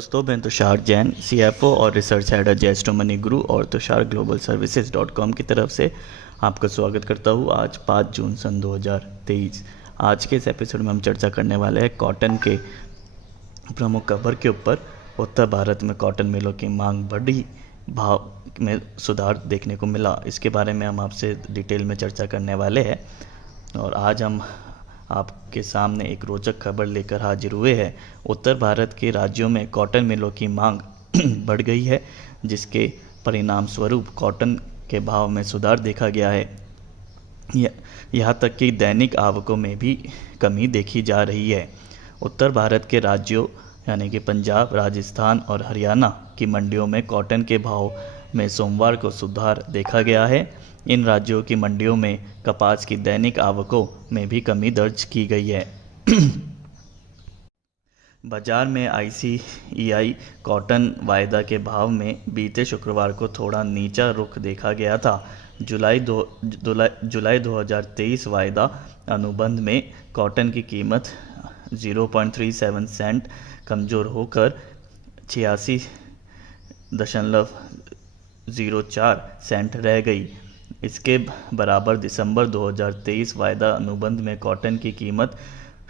दोस्तों, मैं तुषार जैन, सीएफओ और रिसर्च हेड जेस्टो मनी गुरु और तुषार ग्लोबल सर्विसेज.com की तरफ से आपका स्वागत करता हूँ। आज 5 जून सन 2023। आज के इस एपिसोड में हम चर्चा करने वाले हैं कॉटन के प्रमुख खबर के ऊपर। उत्तर भारत में कॉटन मिलों की मांग बढ़ी, भाव में सुधार देखने को मिला। इसके बारे में हम आपसे डिटेल में चर्चा करने वाले हैं और आज हम आपके सामने एक रोचक खबर लेकर हाजिर हुए हैं। उत्तर भारत के राज्यों में कॉटन मिलों की मांग बढ़ गई है, जिसके परिणाम स्वरूप कॉटन के भाव में सुधार देखा गया है। यहाँ तक कि दैनिक आवकों में भी कमी देखी जा रही है। उत्तर भारत के राज्यों यानी कि पंजाब, राजस्थान और हरियाणा की मंडियों में कॉटन के भाव में सोमवार को सुधार देखा गया है। इन राज्यों की मंडियों में कपास की दैनिक आवकों में भी कमी दर्ज की गई है। बाजार में आईसीईआई कॉटन वायदा के भाव में बीते शुक्रवार को थोड़ा नीचा रुख देखा गया था। जुलाई 2023 वायदा अनुबंध में कॉटन की कीमत 0.37 सेंट कमज़ोर होकर 86.04 सेंट रह गई। इसके बराबर दिसंबर 2023 वायदा अनुबंध में कॉटन की कीमत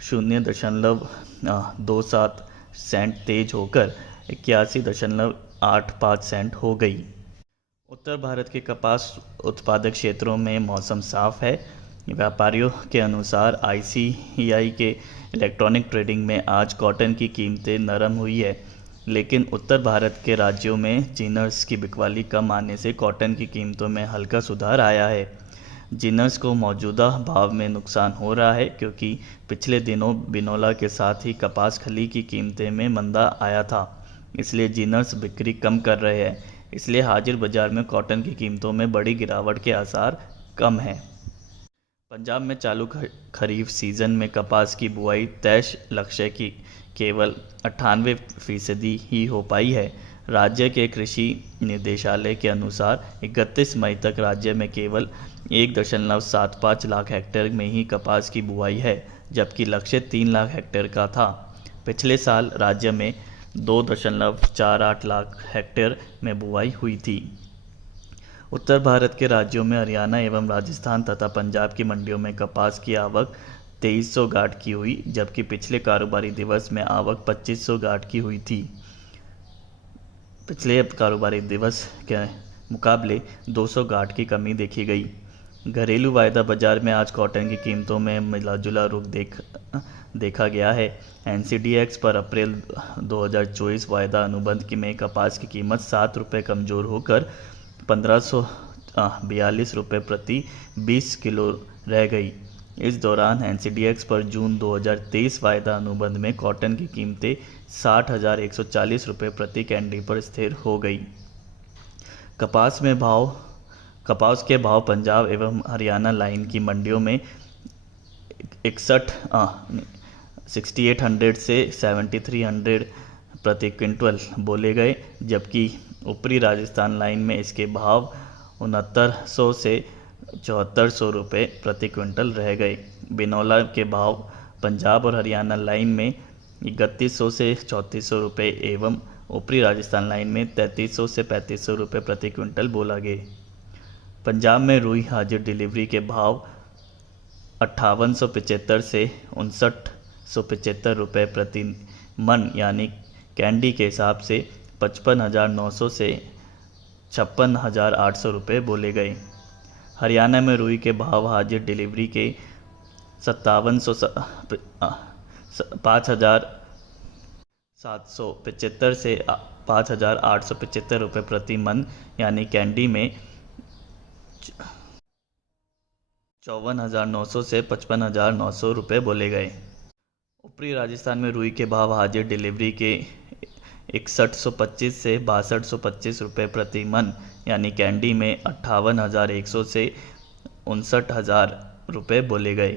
0.27 सेंट तेज होकर 81.85 सेंट हो गई। उत्तर भारत के कपास उत्पादक क्षेत्रों में मौसम साफ है। व्यापारियों के अनुसार आईसीईआई के इलेक्ट्रॉनिक ट्रेडिंग में आज कॉटन की कीमतें नरम हुई है, लेकिन उत्तर भारत के राज्यों में जिनर्स की बिकवाली कम आने से कॉटन की कीमतों में हल्का सुधार आया है। जिनर्स को मौजूदा भाव में नुकसान हो रहा है क्योंकि पिछले दिनों बिनोला के साथ ही कपास खली की कीमतें में मंदा आया था, इसलिए जिनर्स बिक्री कम कर रहे हैं। इसलिए हाजिर बाजार में कॉटन की कीमतों में बड़ी गिरावट के आसार कम हैं। पंजाब में चालू खरीफ सीज़न में कपास की बुआई तय लक्ष्य की केवल 98% ही हो पाई है। राज्य के कृषि निदेशालय के अनुसार 31 मई तक राज्य में केवल 1.75 लाख हेक्टेयर में ही कपास की बुआई है, जबकि लक्ष्य 3 लाख हेक्टेयर का था। पिछले साल राज्य में 2.48 लाख हेक्टेयर में बुआई हुई थी। उत्तर भारत के राज्यों में हरियाणा एवं राजस्थान तथा पंजाब की मंडियों में कपास की आवक 2300 गांठ की हुई, जबकि पिछले कारोबारी दिवस में आवक 2500 गांठ की हुई थी। पिछले कारोबारी दिवस के मुकाबले 200 गांठ की कमी देखी गई। घरेलू वायदा बाजार में आज कॉटन की कीमतों में मिला-जुला रुख देखा गया है। एनसीडीएक्स पर अप्रैल 2024 वायदा अनुबंध में कपास की कीमत 7 रुपये कमज़ोर होकर 1542 रुपये प्रति 20 किलो रह गई। इस दौरान एनसीडीएक्स पर जून 2023 वायदा अनुबंध में कॉटन की कीमतें 60,140 रुपये प्रति कैंडी पर स्थिर हो गई। कपास के भाव पंजाब एवं हरियाणा लाइन की मंडियों में 6800 से 7300 प्रति क्विंटल बोले गए, जबकि ऊपरी राजस्थान लाइन में इसके भाव 6900 से 7400 रुपये प्रति क्विंटल रह गए। बिनौला के भाव पंजाब और हरियाणा लाइन में 3100 से 3400 रुपये एवं ऊपरी राजस्थान लाइन में 3300 से 3500 रुपये प्रति क्विंटल बोला गया। पंजाब में रुई हाजिर डिलीवरी के भाव 5875 से 5975 रुपये प्रति मन यानी कैंडी के हिसाब से 55,900 से 56,800 रुपये बोले गए। हरियाणा में रुई के भाव हाजिर डिलीवरी के 5,775 से 5,875 रुपये प्रति मन यानी कैंडी में 54,900 से 55,900 रुपये बोले गए। ऊपरी राजस्थान में रुई के भाव हाजिर डिलीवरी के 6125 से 6225 रुपये प्रति मन यानी कैंडी में 58,100 से 59,000 रुपये बोले गए।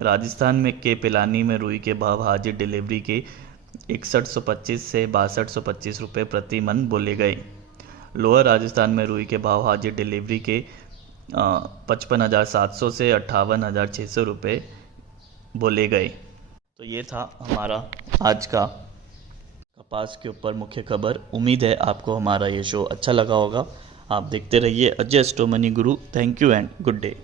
राजस्थान में के पिलानी में रुई के भाव हाजिर डिलीवरी के 6125 से 6225 रुपये प्रति मन बोले गए। लोअर राजस्थान में रुई के भाव हाजिर डिलीवरी के 55,700 से 58,600 रुपये बोले गए। तो ये था हमारा आज का कपास के ऊपर मुख्य खबर। उम्मीद है आपको हमारा ये शो अच्छा लगा होगा। आप देखते रहिए Ajay astro money Guru. Thank you and good day.